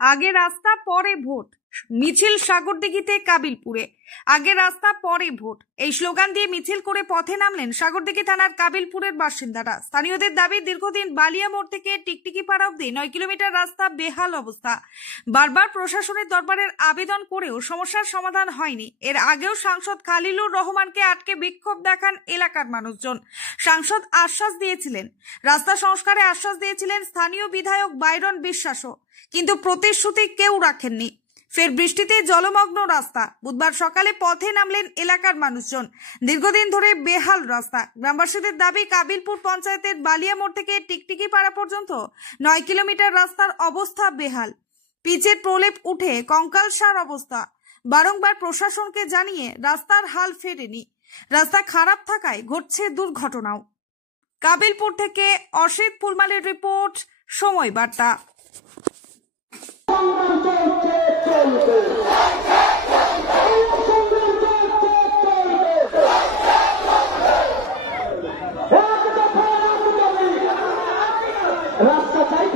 আগে রাস্তা পরে ভোট, মিছিল সাগরদিঘিতে কাবিলপুরে। আগে রাস্তা পরে ভোট, এই স্লোগান দিয়ে মিছিল করে পথে নামলেন সাগরদিঘি থানার কাবিলপুরের বাসিন্দারা। স্থানীয়দের দাবি, দীর্ঘদিন বালিয়া মোড় থেকে টিকটিকি পাড়া অব্দি 9 কিলোমিটার রাস্তা বেহাল অবস্থা। বারবার প্রশাসনের দরবারের আবেদন করেও সমস্যার সমাধান হয়নি। এর আগেও সাংসদ খালিলুর রহমানকে আটকে বিক্ষোভ দেখান এলাকার মানুষজন। সাংসদ আশ্বাস দিয়েছিলেন, রাস্তা সংস্কারে আশ্বাস দিয়েছিলেন স্থানীয় বিধায়ক বাইরন বিশ্বাসও, কিন্তু প্রতিশ্রুতি কেউ রাখেননি। ফের বৃষ্টিতে জলমগ্ন রাস্তা। বুধবার সকালে পথে নামলেন এলাকার মানুষজন। দীর্ঘদিন ধরে বেহাল রাস্তা। গ্রামবাসীদের দাবি, কাবিলপুর পঞ্চায়েতের বালিয়া মোড় থেকে টিকটিকি পাড়া পর্যন্ত 9 কিলোমিটার রাস্তার অবস্থা বেহাল। পিচের প্রলেপ উঠে কঙ্কালসার অবস্থা। বারংবার প্রশাসনকে জানিয়ে রাস্তার হাল ফেরেনি। রাস্তা খারাপ থাকায় ঘটছে দুর্ঘটনাও। কাবিলপুর থেকে অসিত ফুলমালের রিপোর্ট, সময় বার্তা। রাস্তা চাই